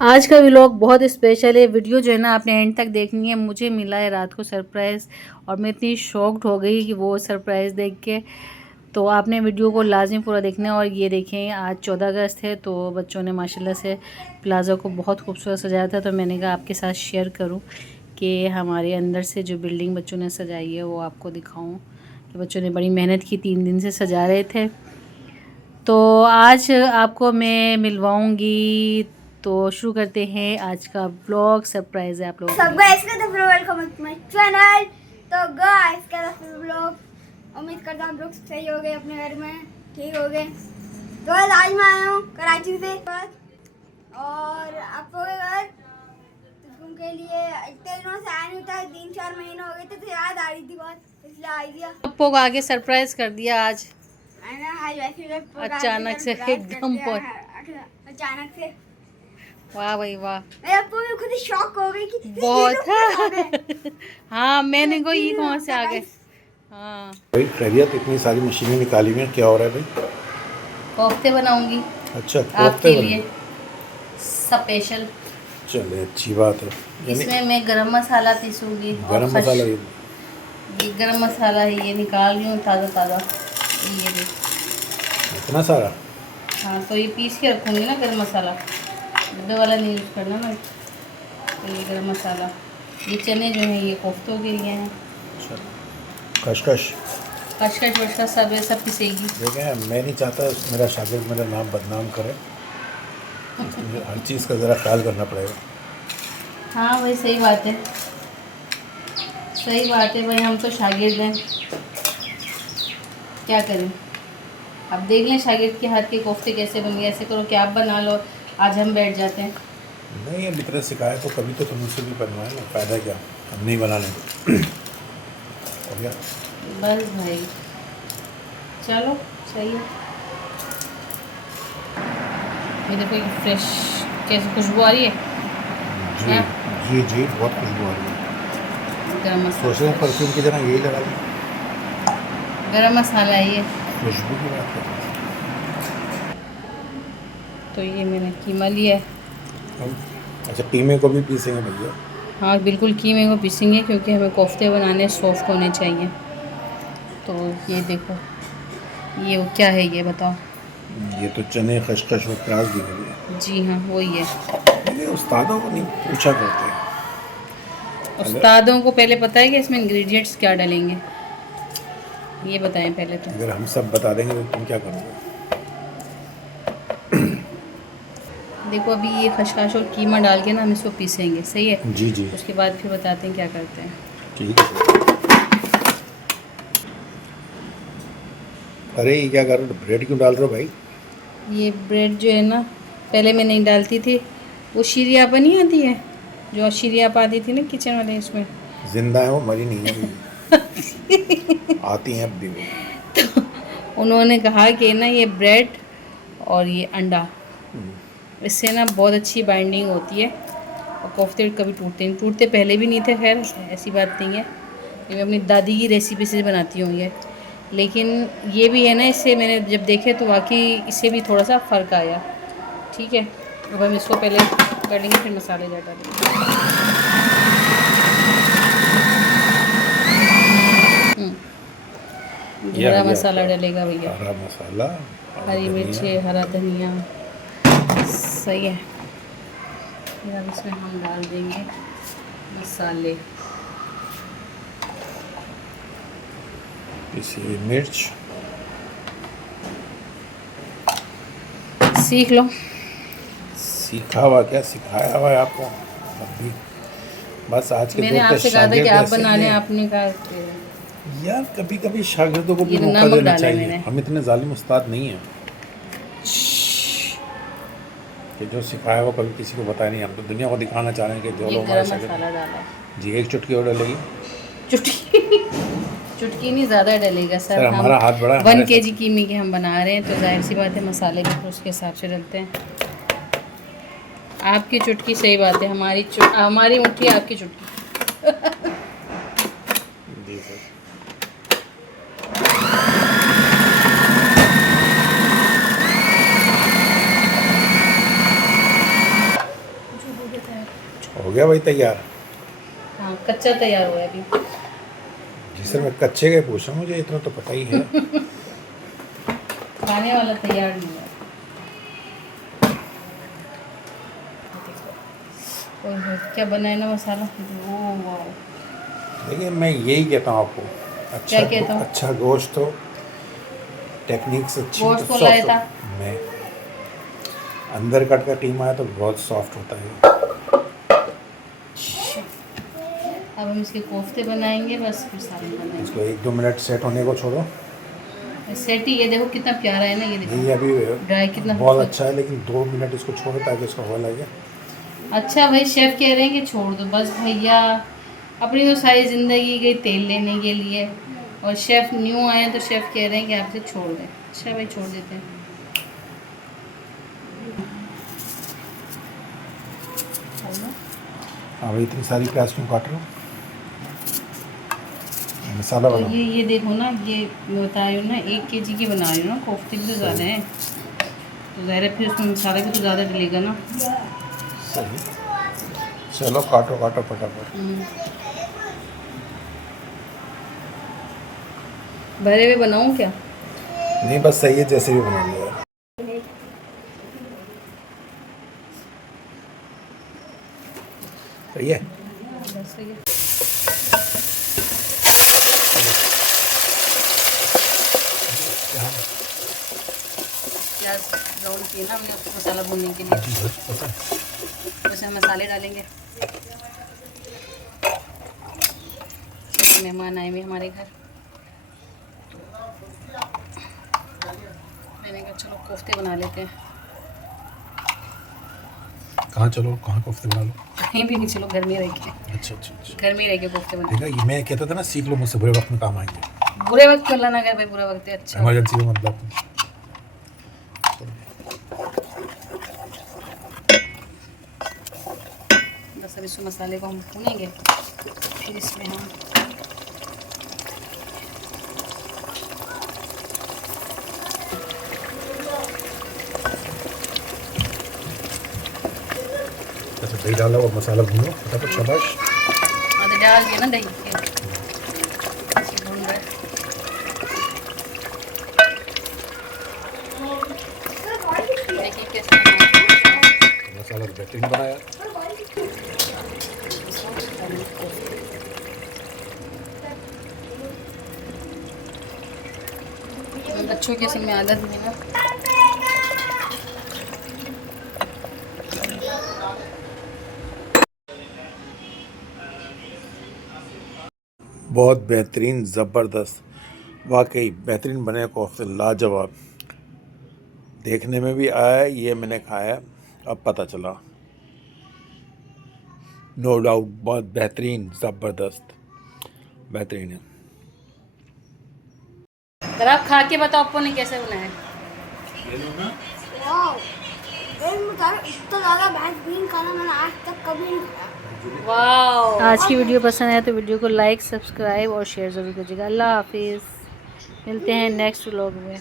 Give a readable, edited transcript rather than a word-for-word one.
आज का व्लॉग बहुत स्पेशल है। वीडियो जो है ना आपने एंड तक देखनी है। मुझे मिला है रात को सरप्राइज़ और मैं इतनी शॉक्ड हो गई कि वो सरप्राइज़ देख के। तो आपने वीडियो को लाजमी पूरा देखना है। और ये देखें, आज 14 अगस्त है तो बच्चों ने माशाल्लाह से प्लाज़ा को बहुत खूबसूरत सजाया था। तो मैंने कहा आपके साथ शेयर करूं कि हमारे अंदर से जो बिल्डिंग बच्चों ने सजाई है वो आपको दिखाऊं कि बच्चों ने बड़ी मेहनत की, 3 दिन से सजा रहे थे। तो आज आपको मैं मिलवाऊंगी। तो शुरू करते हैं आज का ब्लॉग। सरप्राइज है आप लोगों सब गाइस का तो वेलकम टू माय चैनल। तो गाइस का ब्लॉग उम्मीद करता हूं आप लोग सही हो गए, अपने घर में ठीक हो गए। तो आज मैं आया हूं कराची से और आपको घर के लिए इतने दिनों से आया नहीं था, 3-4 महीने हो गए थे, तो याद आ रही थी बहुत, इसलिए आ दिया। को आगे सरप्राइज कर दिया आज अचानक से एकदम अचानक से। वाह भाई वाह, मैं खुद ही शॉक हो गई कि बहुत हाँ मैंने को ये कहाँ से आ गए। हाँ भाई खैरियत, इतनी सारी मशीनें निकाली हुई हैं, क्या हो रहा है भाई? कोफ्ते बनाऊंगी अच्छा, आपके कोफ्ते लिए स्पेशल। चले, अच्छी बात है। इसमें मैं गरम मसाला पीसूंगी और गरम मसाला भी? ये गरम मसाला है, ये निकाल रही हूँ ताज़ा ताज़ा। ये देख, इतना सारा? हाँ तो ये पीस के रखूँगी ना गरम मसाला, डब्बे वाला नहीं यूज़ करना ना। तो ये गरम मसाला, ये चने जो हैं ये कोफ्तों के लिए हैं। अच्छा, खशखश कशकश वशकश सब पिसेगी। देखें, मैं नहीं चाहता मेरा शागिर्द मेरा नाम बदनाम करे, इसलिए हर चीज़ का ज़रा ख्याल करना पड़ेगा। हाँ भाई सही बात है, सही बात है भाई, हम तो शागिर्द हैं, क्या करें। अब देख लें शागिर्द के हाथ के कोफ्ते कैसे बन गए। ऐसे करो कि आप बना लो, आज हम बैठ जाते हैं। नहीं, अब इतना सिखाया तो कभी तो तुमसे भी बनवाए ना, फ़ायदा क्या, हम नहीं बनाने हो गया। बस भाई चलो सही है। ये देखो ये फ्रेश कैसे खुशबू आ रही है। जी हाँ? जी जी, बहुत खुशबू आ रही है। गरम मसाला, सोच रहे हैं परफ्यूम की जगह यही लगा लें। गरम मसाला है ये। खुशबू की बात है। तो ये मैंने कीमा लिया है। अच्छा, कीमे को भी पीसेंगे भैया? हाँ बिल्कुल कीमे को पीसेंगे क्योंकि हमें कोफ्ते बनाने सॉफ्ट होने चाहिए। तो ये देखो, ये वो क्या है ये बताओ। ये तो चने खशखश और प्याज दी गई है। जी हाँ वही है। मैंने उस्तादों को नहीं पूछा करते हैं। उस्तादों को पहले पता है कि इसमें इंग्रेडिएंट्स क्या डालेंगे, ये बताएं पहले तो। अगर हम सब बता देंगे तो तुम क्या करोगे? देखो अभी ये खशखश और कीमा डाल के ना हम इसको पीसेंगे, सही है। जी जी, उसके बाद फिर बताते हैं क्या करते हैं। ठीक है। अरे ये क्या कर रहे हो, ब्रेड क्यों डाल रहे हो भाई? ये ब्रेड जो है ना, पहले मैं नहीं डालती थी, वो शीरियापा नहीं आती है, जो शीरियापा आती थी ना किचन वाले, इसमें जिंदा है वो, मरी नहीं है अभी। आती हैं अब भी वो। तो उन्होंने कहा कि ना ये ब्रेड और ये अंडा, इससे ना बहुत अच्छी बाइंडिंग होती है और कोफ्ते कभी टूटते नहीं। टूटते पहले भी नहीं थे, खैर ऐसी बात नहीं है, ये मैं अपनी दादी की रेसिपी से बनाती हूँ ये। लेकिन ये भी है ना, इससे मैंने जब देखे तो वाकई इससे भी थोड़ा सा फ़र्क आया। ठीक है, अब हम इसको पहले कर लेंगे फिर मसाले डालेंगे। हरा मसाला डलेगा भैया, हरा मसाला, हरी मिर्च, हरा धनिया, सही है। फिर अब इसमें हम डाल देंगे मसाले, पिसी हुई मिर्च। सीख लो। सीखा हुआ क्या, सिखाया हुआ है आपको अभी? बस आज के मैंने दौर पे आपसे कहा था कि शागिर्द आप ऐसे बना ही लें, हैं। आपने कहा यार कभी कभी शागिर्दों को भी ये मौका नमक देना डाला है चाहिए। मैंने। हम इतने जालिम उस्ताद नहीं हैं कि जो सिखाया वो कभी किसी को बताया नहीं। हम तो दुनिया को दिखाना चाह रहे हैं कि जो ये लोग हमारे गरम शागिर्द। मसाला डाला है। जी, एक चुटकी और डलेगी। चुटकी चुटकी नहीं, ज़्यादा डलेगा सर। सर हम हमारा हाथ बड़ा है, 1 हमारे kg कीमे के हम बना रहे हैं तो जाहिर सी बात है मसाले भी तो उसके हिसाब से डलते हैं। आपकी चुटकी सही बात है, हमारी मुट्ठी आपकी चुटकी। जी सर। हो गया भाई तैयार। हाँ कच्चा तैयार हुआ है अभी। जी सर, मैं कच्चे के पूछ रहा हूँ, मुझे इतना तो पता ही है। खाने वाला तैयार नहीं है। और क्या बनाया ना मसाला। ओ वाह। देखिए मैं यही कहता हूँ आपको, क्या कहता हूँ? अच्छा गोश्त हो, टेक्निक्स अच्छी हो गोश्त तो को लाया सॉफ्ट था। हो। मैं अंदर कट का कीमा है तो बहुत सॉफ्ट होता है। अब हम इसके कोफ्ते बनाएंगे, बस फिर सालन बनाएंगे। इसको 1-2 मिनट सेट होने को छोड़ो। सेट ही, ये देखो कितना प्यारा है ना, ये देखो नहीं अभी ड्राई कितना बहुत खूबसूरत। अच्छा है, लेकिन 2 मिनट इसको छोड़ो ताकि इसका हवा लगे। अच्छा भाई, शेफ कह रहे हैं कि छोड़ दो बस भैया, अपनी तो सारी ज़िंदगी गई तेल लेने के लिए, और शेफ न्यू आए हैं तो शेफ कह रहे हैं कि आपसे छोड़ दें। अच्छा भाई छोड़ देते हैं। हाँ भाई, इतनी सारी प्याज क्यों काट रहे हो? मसाला तो बनाओ। ये देखो ना, ये मैं बता रही हूँ ना, 1 kg की बना रही हूँ ना, कोफ्ते भी तो ज़्यादा हैं, तो ज़ाहिर है फिर उसमें मसाला भी तो ज़्यादा डलेगा ना। सही, चलो काटो काटो फटाफट। भरे हुए बनाऊँ क्या? नहीं बस सही है, जैसे भी बना लिया। सही है। बस सही है। प्याज ब्राउन किए ना हमने, उसको मसाला भूनने के लिए, उसमें मसाले डालेंगे। मेहमान आए हुए हमारे घर, मैंने कहा चलो कोफ्ते बना लेते हैं। कहाँ चलो, कहाँ कोफ्ते बना लो? कहीं भी नहीं, चलो घर में रह के, अच्छा अच्छा अच्छा। घर में रह के कोफ्ते बना। देखा, ये मैं कहता था ना, सीख लो मुझसे, बुरे वक्त में काम आएंगे। बुरे वक्त में लाना कर भाई, बुरा वक्त है अच्छा। इमरजेंसी में मतलब। बस अब इस मसाले को हम भूनेंगे, फिर इसमें हम अच्छा, दही डाला और मसाला भूनो फटाफट, शाबाश। आधे डाल दिया ना दही के, भून रहा है। देखिए कैसे मसाला तो बेहतरीन बनाया। बच्चों के समय आदत नहीं ना। बहुत बेहतरीन, ज़बरदस्त, वाकई बेहतरीन बने कोफ्ते, लाजवाब। देखने में भी आया, ये मैंने खाया, अब पता चला। नो डाउट बहुत बेहतरीन, ज़बरदस्त, बेहतरीन है। अगर आप खा के बताओ आपको ने कैसे बनाया। वाओ, इतना ज़्यादा बेहतरीन खाना मैंने आज तक कभी नहीं खाया। वाह, आज की वीडियो पसंद आए तो वीडियो को लाइक, सब्सक्राइब और शेयर ज़रूर कीजिएगा। अल्लाह हाफिज़, मिलते हैं नेक्स्ट व्लॉग में।